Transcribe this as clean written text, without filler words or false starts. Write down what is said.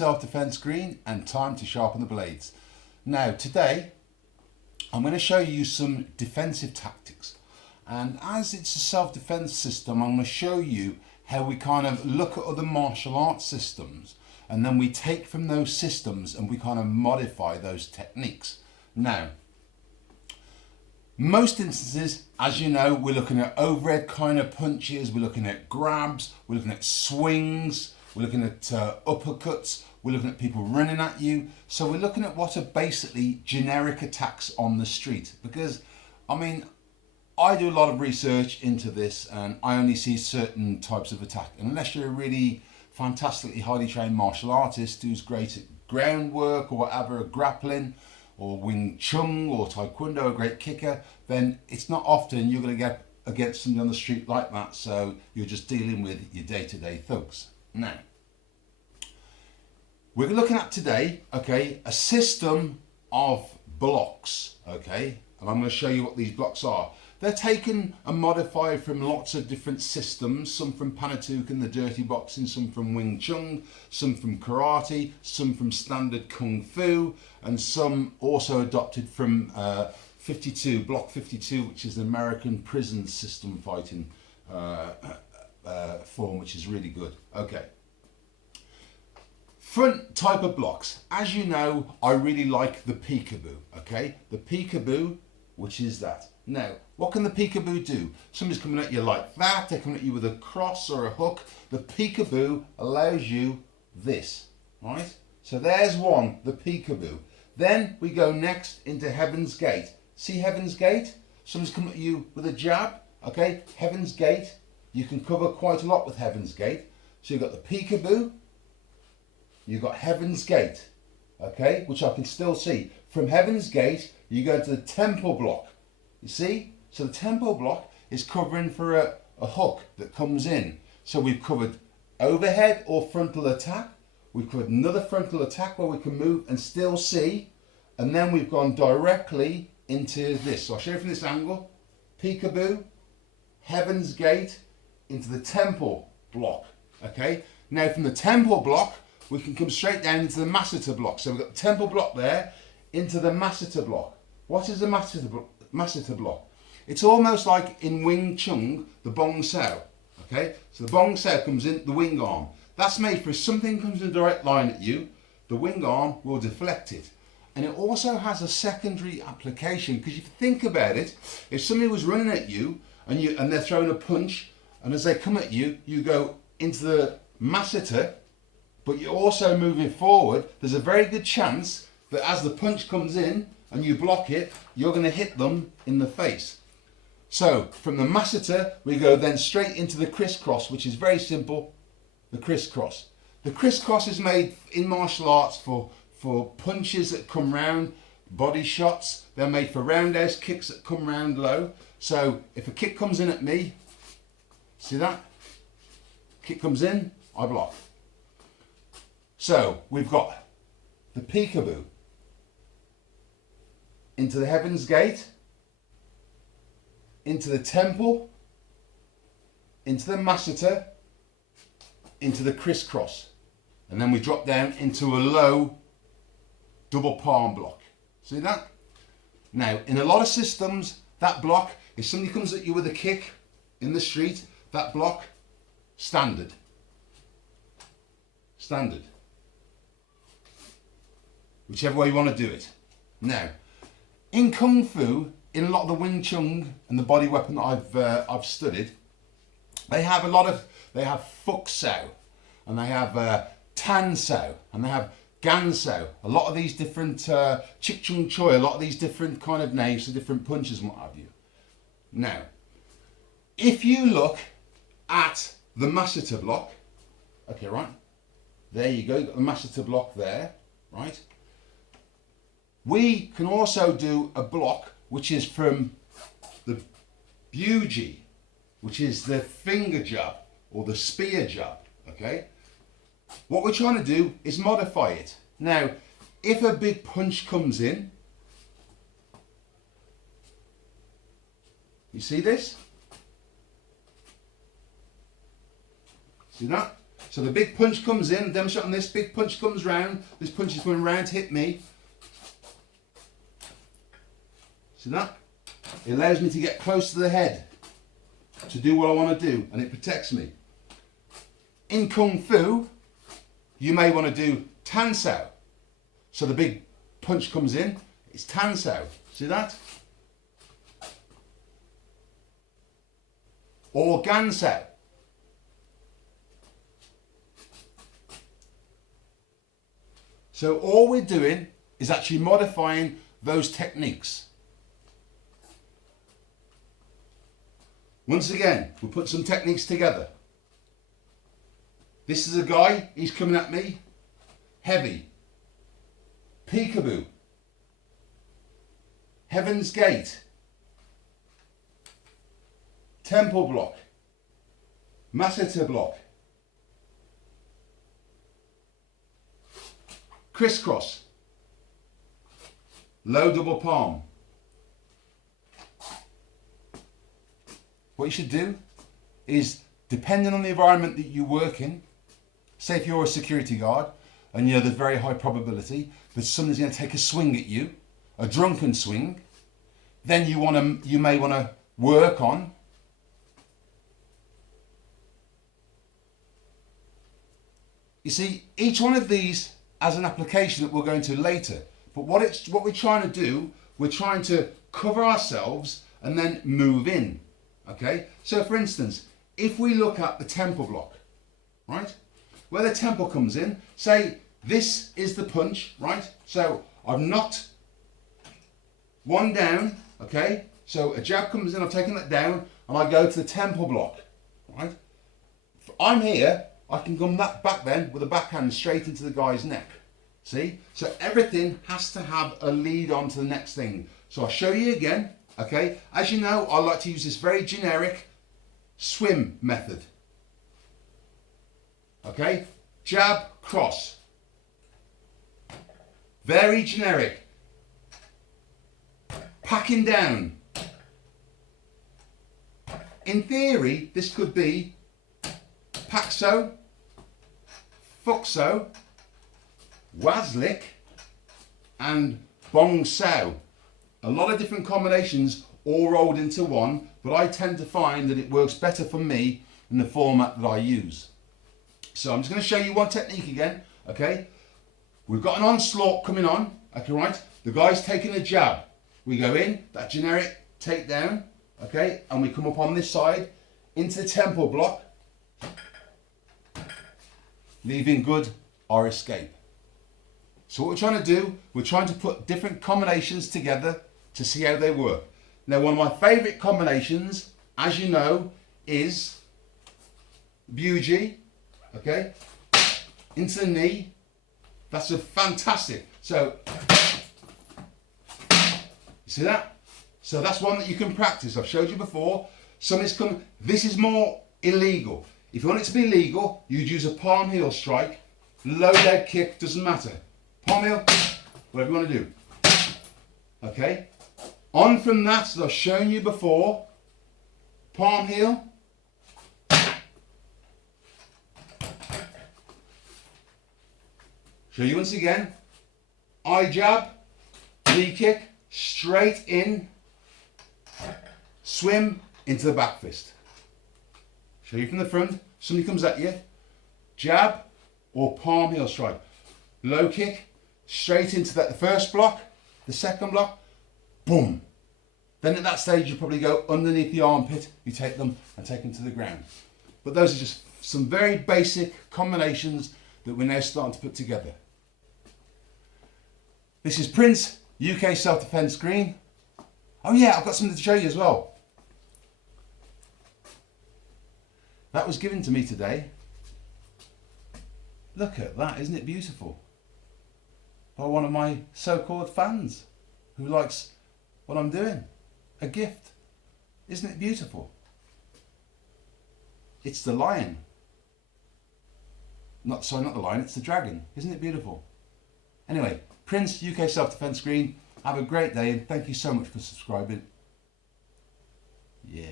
Self-defense green and time to sharpen the blades. Now today I'm going to show you some defensive tactics, and as it's a self-defense system I'm going to show you how we kind of look at other martial arts systems and then we take from those systems and we kind of modify those techniques. Now most instances, as you know, we're looking at overhead kind of punches, we're looking at grabs, we're looking at swings, we're looking at uppercuts, we're looking at people running at you. So we're looking at what are basically generic attacks on the street. Because, I mean, I do a lot of research into this and I only see certain types of attack. Unless you're a really fantastically highly trained martial artist who's great at groundwork or whatever, grappling, or Wing Chun or Taekwondo, a great kicker, then it's not often you're going to get against somebody on the street like that. So you're just dealing with your day-to-day thugs. Now, we're looking at today, okay, a system of blocks, okay, and I'm going to show you what these blocks are. They're taken and modified from lots of different systems, some from Panatook and the dirty boxing, some from Wing Chun, some from karate, some from standard kung fu, and some also adopted from 52, block 52, which is the American prison system fighting form, which is really good. Okay. Front type of blocks. As you know, I really like the peekaboo, okay? The peekaboo, which is that. Now, what can the peekaboo do? Somebody's coming at you like that, they're coming at you with a cross or a hook. The peekaboo allows you this, right? So there's one, the peekaboo. Then we go next into Heaven's Gate. See Heaven's Gate? Somebody's coming at you with a jab, okay? Heaven's Gate, you can cover quite a lot with Heaven's Gate. So you've got the peekaboo, you've got Heaven's Gate, okay, which I can still see. From Heaven's Gate, you go to the temple block. You see? So the temple block is covering for a hook that comes in. So we've covered overhead or frontal attack. We've covered another frontal attack where we can move and still see. And then we've gone directly into this. So I'll show you from this angle. Peekaboo, Heaven's Gate, into the temple block. Okay? Now from the temple block, we can come straight down into the masseter block. So we've got the temple block there, into the masseter block. What is the masseter block? It's almost like in Wing Chun, the bong sao. Okay, so the bong sao comes in the wing arm. That's made for if something comes in a direct line at you, the wing arm will deflect it. And it also has a secondary application, because if you think about it, if somebody was running at you and they're throwing a punch, and as they come at you, you go into the masseter, but you're also moving forward, there's a very good chance that as the punch comes in and you block it, you're going to hit them in the face. So from the masseter, we go then straight into the crisscross, which is very simple, the crisscross. The crisscross is made in martial arts for punches that come round, body shots. They're made for roundhouse kicks that come round low. So if a kick comes in at me, see that? Kick comes in, I block. So we've got the peekaboo into the Heaven's Gate, into the temple, into the masseter, into the crisscross, and then we drop down into a low double palm block. See that? Now in a lot of systems, that block, if somebody comes at you with a kick in the street, that block, standard. Whichever way you want to do it. Now, in Kung Fu, in a lot of the Wing Chun and the body weapon that I've studied, they have Fuk Sao, and they have Tan Sao, and they have Gan Sao. A lot of these different Chik Chung Choi, a lot of these different kind of names for different punches and what have you. Now, if you look at the masseter block, okay, right, there you go, you've got the masseter block there, right? We can also do a block which is from the buji, which is the finger jab or the spear jab, okay? What we're trying to do is modify it. Now, if a big punch comes in, you see this? See that? So the big punch comes in, demonstrate on this, big punch comes round, this punch is coming round to hit me. See that? It allows me to get close to the head to do what I want to do, and it protects me. In Kung Fu, you may want to do Tan Sao. So the big punch comes in, it's Tan Sao. See that? Or Gan Sao. So all we're doing is actually modifying those techniques. Once again, we'll put some techniques together. This is a guy, he's coming at me, heavy, peekaboo, Heaven's Gate, temple block, masseter block, crisscross, low double palm. What you should do is, depending on the environment that you work in, say if you're a security guard and you know there's very high probability that somebody's going to take a swing at you, a drunken swing, then you may want to work on you see, each one of these has an application that we'll go into later. But what we're trying to do, we're trying to cover ourselves and then move in. Okay? So for instance, if we look at the temple block, right? Where the temple comes in, say this is the punch, right? So I've knocked one down, okay? So a jab comes in, I've taken that down, and I go to the temple block, right? If I'm here, I can come back then with a backhand straight into the guy's neck. See? So everything has to have a lead on to the next thing. So I'll show you again, okay? As you know, I like to use this very generic swim method. Okay? Jab, cross. Very generic. Packing down. In theory, this could be Paxo, Fuxo, Waslick, and Bong Sao. A lot of different combinations all rolled into one, but I tend to find that it works better for me in the format that I use. So I'm just going to show you one technique again, okay? We've got an onslaught coming on, okay, right? The guy's taking a jab. We go in, that generic takedown, okay? And we come up on this side into the temple block, leaving good or escape. So what we're trying to do, we're trying to put different combinations together to see how they work. Now, one of my favourite combinations, as you know, is Buji, okay? Into the knee. That's a fantastic. So, you see that? So that's one that you can practice. I've showed you before. This is more illegal. If you want it to be legal, you'd use a palm heel strike, low leg kick, doesn't matter. Palm heel, whatever you want to do. Okay? On from that, as I've shown you before, palm heel, show you once again, eye jab, knee kick, straight in, swim into the back fist. Show you from the front, somebody comes at you, jab or palm heel strike. Low kick, straight into the first block, the second block, boom. Then at that stage you probably go underneath the armpit, you take them and take them to the ground. But those are just some very basic combinations that we're now starting to put together. This is Prince, UK Self-Defense Green. Oh yeah, I've got something to show you as well. That was given to me today. Look at that, isn't it beautiful? By one of my so-called fans who likes what I'm doing. A gift. Isn't it beautiful? It's the lion. Not the lion, it's the dragon. Isn't it beautiful? Anyway, Prince, UK Self-Defense Green. Have a great day and thank you so much for subscribing. Yeah.